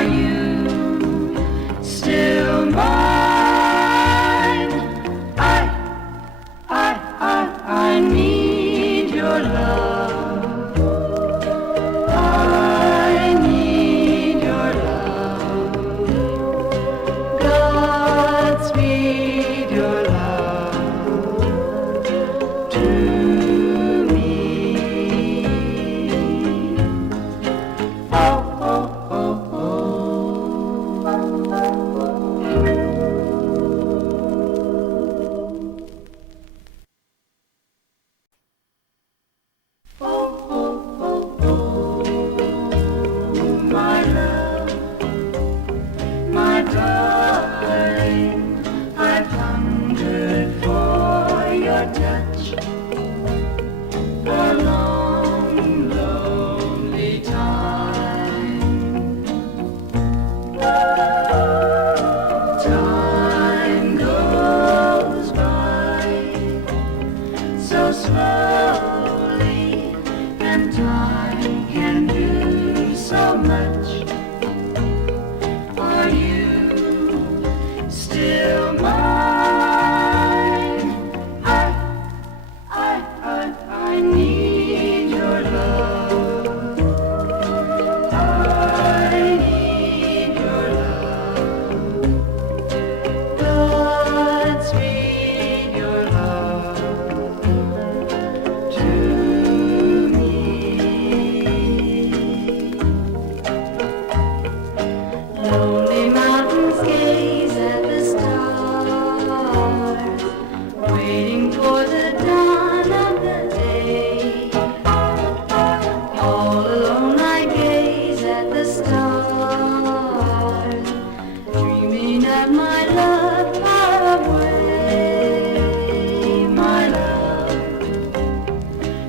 Are you still mine? I need your love. I need your love. Godspeed your love to me. Oh, oh, oh, my love, my darling, I've hungered for your touch a long, lonely time. Time goes by so slowly, and time can do so much. Are you still mine? I need your love. I need your love. Godspeed your love to me. Lonely mountains gaze at the stars, waiting for the dawn of the day. All alone I gaze at the stars, dreaming of my love far away. My love,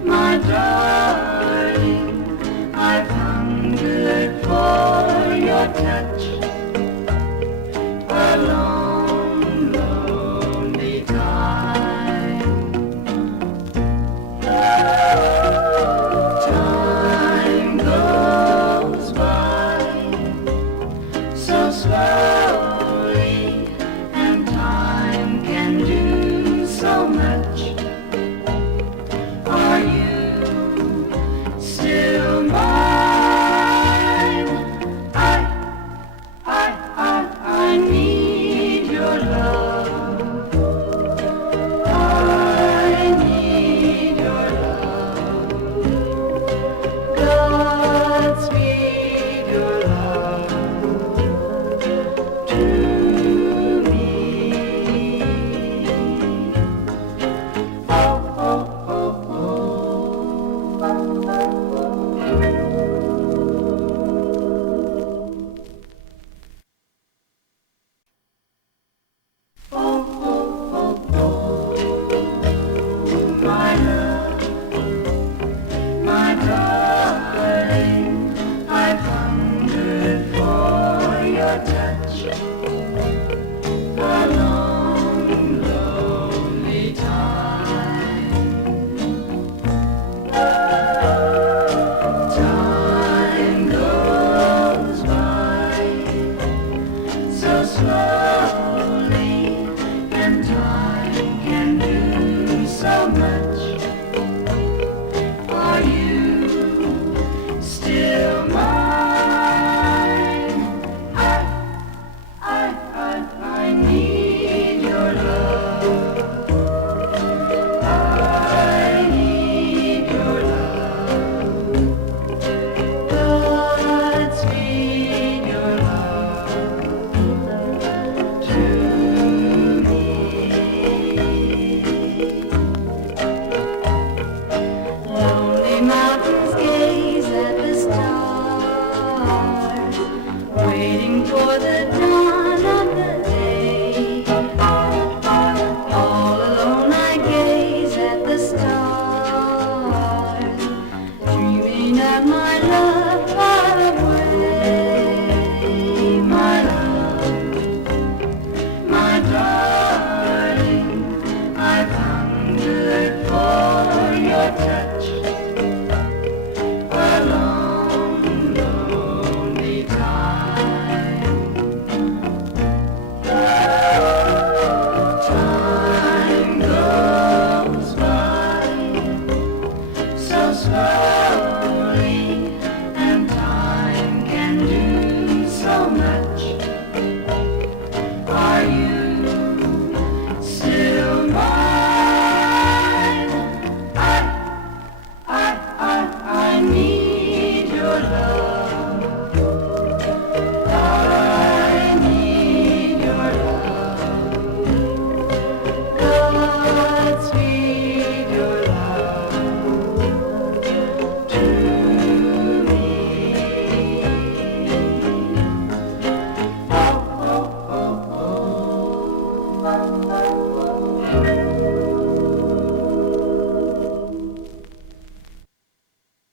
my darling, I've hungered for your touch a long, lonely time. Time goes by so slowly, and time can do so much. Are you still mine? I need your love. I need your love. Godspeed your love to me. Oh, oh, oh, my love, my darling, I've hungered for your touch a long, lonely time. Time goes by so slowly, and time can do so much. Are you still mine? I need your love. I need your love. Godspeed your love to me. Lonely mountains gaze at the stars, waiting for the dawn.